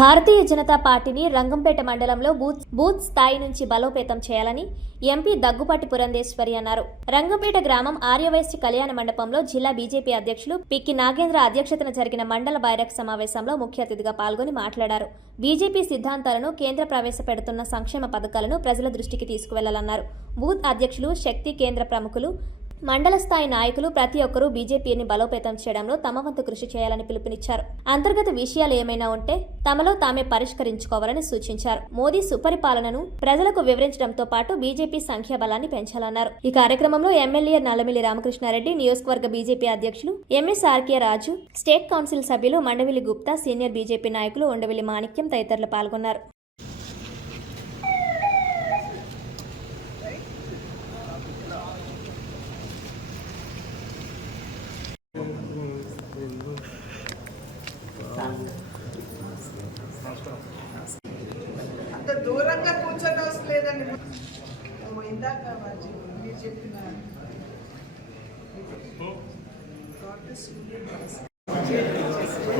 భారతీయ జనతా పార్టీని రంగంపేట మండలంలో booth booth స్థాయి నుంచి బలోపేతం చేయాలని ఎంపీ దగ్గుపాటి పురంధేశ్వరి అన్నారు. రంగంపేట గ్రామం ఆర్యవైశ్య కళ్యాణ మండపంలో జిల్లా బీజేపీ అధ్యక్షులు పిక్కి నాగేంద్ర అధ్యక్షతన జరిగిన మండల బైరక్ సమావేశంలో ముఖ్య అతిథిగా పాల్గొని మాట్లాడారు. బీజేపీ సిద్ధాంతాలను కేంద్ర ప్రవేశపెడుతున్న సంక్షేమ పథకాలను ప్రజల దృష్టికి తీసుకువెళ్ళాలన్నారు. బూత్ అధ్యక్షులు శక్తి కేంద్ర ప్రముఖులు మండల స్థాయి నాయకులు ప్రతి ఒక్కరూ బీజేపీని బలోపేతం చేయడంలో తమ వంతు కృషి చేయాలని పిలుపునిచ్చారు. అంతర్గత విషయాలు ఏమైనా ఉంటే తమలో తామే పరిష్కరించుకోవాలని సూచించారు. మోదీ సుపరిపాలనను ప్రజలకు వివరించడంతో పాటు బీజేపీ సంఖ్యాబలాన్ని పెంచాలన్నారు. ఈ కార్యక్రమంలో ఎమ్మెల్యే నల్లమిల్లి రామకృష్ణారెడ్డి నియోజకవర్గ బీజేపీ అధ్యక్షులు ఎంఎస్ఆర్కే రాజు స్టేట్ కౌన్సిల్ సభ్యులు మండవిల్లి గుప్తా సీనియర్ బీజేపీ నాయకులు ఉండవిల్లి మాణిక్యం తదితరులు పాల్గొన్నారు. అంత దూరంగా కూర్చొని వస్తలేదండి ఇందాక మీరు చెప్పిన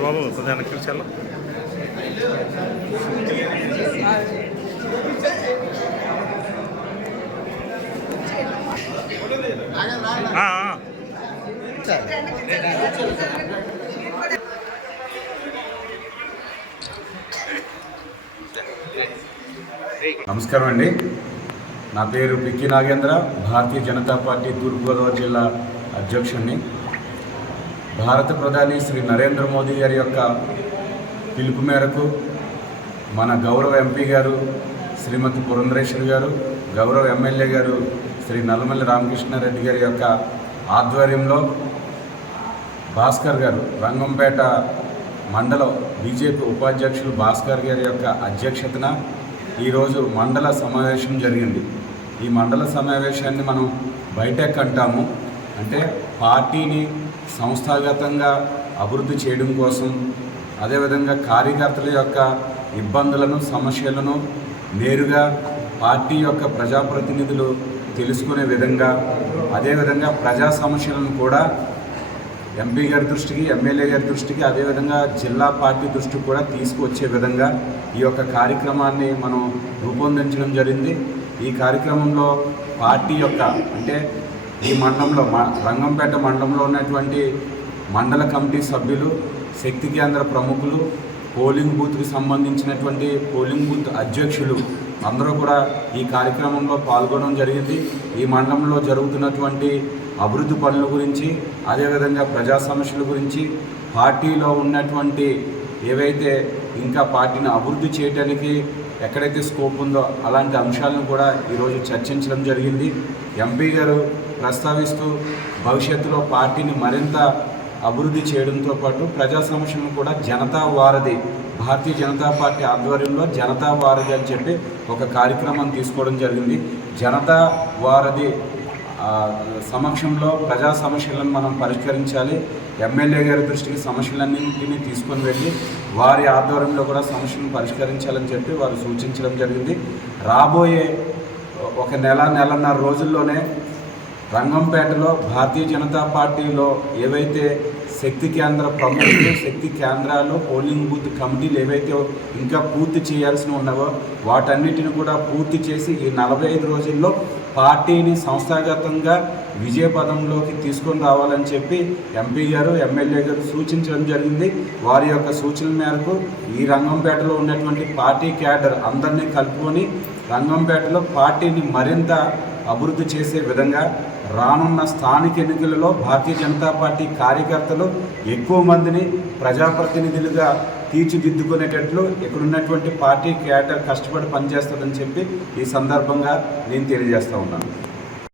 బాబు నమస్కారం అండి. నా పేరు పిక్కి నాగేంద్ర భారతీయ జనతా పార్టీ తూర్పుగోదావరి జిల్లా అధ్యక్షుడిని భారత ప్రధాని శ్రీ నరేంద్ర మోదీ గారి యొక్క పిలుపు మేరకు మన గౌరవ ఎంపీ గారు శ్రీమతి పురంధరేశ్వరి గారు గౌరవ ఎమ్మెల్యే గారు శ్రీ నల్లమల్లి రామకృష్ణారెడ్డి గారి యొక్క ఆధ్వర్యంలో భాస్కర్ గారు రంగంపేట మండలం బీజేపీ ఉపాధ్యక్షులు భాస్కర్ గారి యొక్క అధ్యక్షతన ఈరోజు మండల సమావేశం జరిగింది. ఈ మండల సమావేశాన్ని మనం బయటెక్ అంటాము. అంటే పార్టీని సంస్థాగతంగా అభివృద్ధి చేయడం కోసం అదేవిధంగా కార్యకర్తల యొక్క ఇబ్బందులను సమస్యలను నేరుగా పార్టీ యొక్క ప్రజాప్రతినిధులు తెలుసుకునే విధంగా అదేవిధంగా ప్రజా సమస్యలను కూడా ఎంపీ గారి దృష్టికి ఎమ్మెల్యే గారి దృష్టికి అదేవిధంగా జిల్లా పార్టీ దృష్టికి కూడా తీసుకువచ్చే విధంగా ఈ యొక్క కార్యక్రమాన్ని మనం రూపొందించడం జరిగింది. ఈ కార్యక్రమంలో పార్టీ యొక్క అంటే ఈ మండలంలో మ- రంగంపేట మండలంలో ఉన్నటువంటి మండల కమిటీ సభ్యులు శక్తి కేంద్ర ప్రముఖులు పోలింగ్ బూత్కి సంబంధించినటువంటి పోలింగ్ బూత్ అధ్యక్షులు అందరూ కూడా ఈ కార్యక్రమంలో పాల్గొనడం జరిగింది. ఈ మండలంలో జరుగుతున్నటువంటి అభివృద్ధి పనుల గురించి అదేవిధంగా ప్రజా సమస్యల గురించి పార్టీలో ఉన్నటువంటి ఏవైతే ఇంకా పార్టీని అభివృద్ధి చేయడానికి ఎక్కడైతే స్కోప్ ఉందో అలాంటి అంశాలను కూడా ఈరోజు చర్చించడం జరిగింది. ఎంపీ గారు ప్రస్తావిస్తూ భవిష్యత్తులో పార్టీని మరింత అభివృద్ధి చేయడంతో పాటు ప్రజా సమస్యలను కూడా జనతా వారధి భారతీయ జనతా పార్టీ ఆధ్వర్యంలో జనతా వారధి అని చెప్పి ఒక కార్యక్రమం తీసుకోవడం జరిగింది. జనతా వారధి సమక్షంలో ప్రజా సమస్యలను మనం పరిష్కరించాలి. ఎమ్మెల్యే గారి దృష్టికి సమస్యలన్నింటినీ తీసుకొని వెళ్ళి వారి ఆధ్వర్యంలో కూడా సమస్యలను పరిష్కరించాలని చెప్పి వారు సూచించడం జరిగింది. రాబోయే ఒక నెల నెలన్నర రోజుల్లోనే రంగంపేటలో భారతీయ జనతా పార్టీలో ఏవైతే శక్తి కేంద్ర ప్రముఖులు శక్తి కేంద్రాలు పోలింగ్ బూత్ కమిటీలు ఏవైతే ఇంకా పూర్తి చేయాల్సి ఉన్నావో వాటన్నిటిని కూడా పూర్తి చేసి ఈ నలభై ఐదు రోజుల్లో పార్టీని సంస్థాగతంగా విజయపదంలోకి తీసుకొని రావాలని చెప్పి ఎంపీ గారు ఎమ్మెల్యే గారు సూచించడం జరిగింది. వారి యొక్క సూచన మేరకు ఈ రంగంపేటలో ఉన్నటువంటి పార్టీ క్యాడర్ అందరినీ కలుపుకొని రంగంపేటలో పార్టీని మరింత అభివృద్ధి చేసే విధంగా రానున్న స్థానిక ఎన్నికలలో భారతీయ జనతా పార్టీ కార్యకర్తలు ఎక్కువ మందిని ప్రజాప్రతినిధులుగా తీర్చిదిద్దుకునేటట్లు ఇక్కడున్నటువంటి పార్టీ క్యాడర్ కష్టపడి పనిచేస్తుందని చెప్పి ఈ సందర్భంగా నేను తెలియజేస్తా ఉన్నాను.